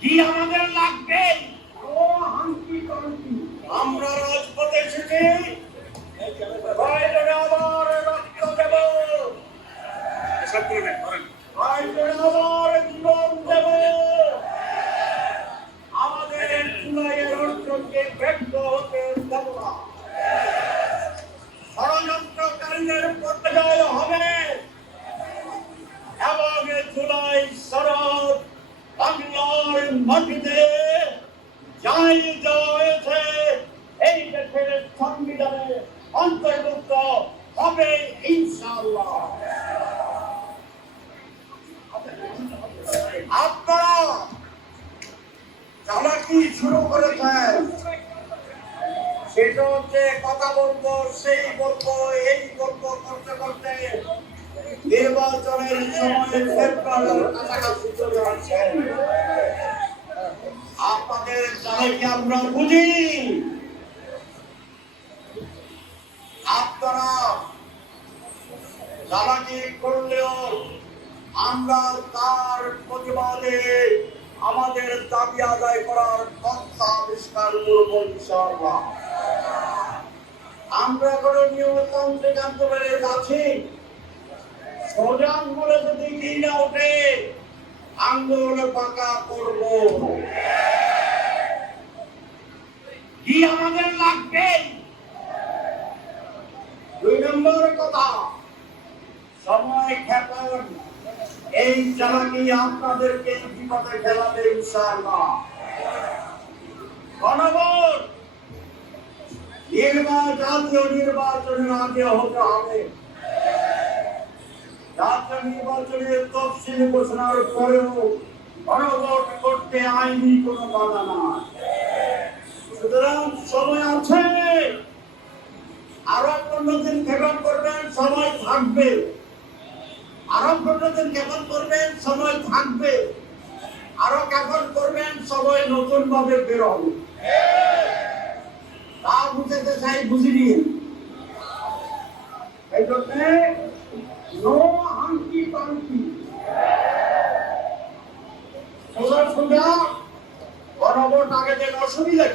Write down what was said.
কি আমাদের লাগবে? আমরা রাজপথে এসেছি, প্রয়োজনে আবার রক্ত দেব, প্রয়োজনে আবার জীবন দেব। আমাদের জুলাইয়ের অর্জনকে ব্যর্থ হতে দেব না। ষড়যন্ত্রকারীদের পরাজয় হবে এবং জুলাই শরৎ বাংলার মাটিতে যাই হয়েছে এই দেশের সংবিধানে অন্তর্ভুক্ত হবে ইনশাআল্লাহ। আপনারা চালাকি শুরু করেছেন, সেটা হচ্ছে কথা বলবো, সেই বলবো, এই বলবো করতে করতে নির্বাচনের সময় ফেব্রুয়ারির কাছাকাছি চলে আসছেন। আপনাদের চালাকি আমরা বুঝি। আপনারা চালাকি করলেও আমরা তার প্রতিবাদে আমাদের দাবি আদায় করার পন্থা আবিষ্কার করব ইনশাআল্লাহ। আমরা কোনো নিয়মতান্ত্রিক আন্দোলনে আছি, সোজা আঙ্গুলে যদি কি না ওঠে আঙ্গুল পাকা করব। কি আমাদের লাগবে? 2 নম্বর কথা, সময় ক্ষেপণ। এই চালাকি আপনাদেরকে বিপদে ফেলাবে ইনশাআল্লাহ। গণভোট জাতীয় নির্বাচনের আগে হতে হবে। জাতীয় নির্বাচনের তফসিল ঘোষণার পরেও গণভোট করতে আইনি কোনো বাধা নাই। সুতরাং সময় আছে, আরো 15 দিন ক্ষেপণ করবেন, সময় থাকবে। আরো 15 দিন ক্ষেপণ করবেন, সময় থাকবে। আরো ক্ষেপণ করবেন, সময় নতুন ভাবে বের হবে। তা বুঝতে চাই, বুঝিনি। এই জন্য নো হাঙ্কি পাঙ্কি, সোজা সোজা গণভোট আগে যেন অসুবিধা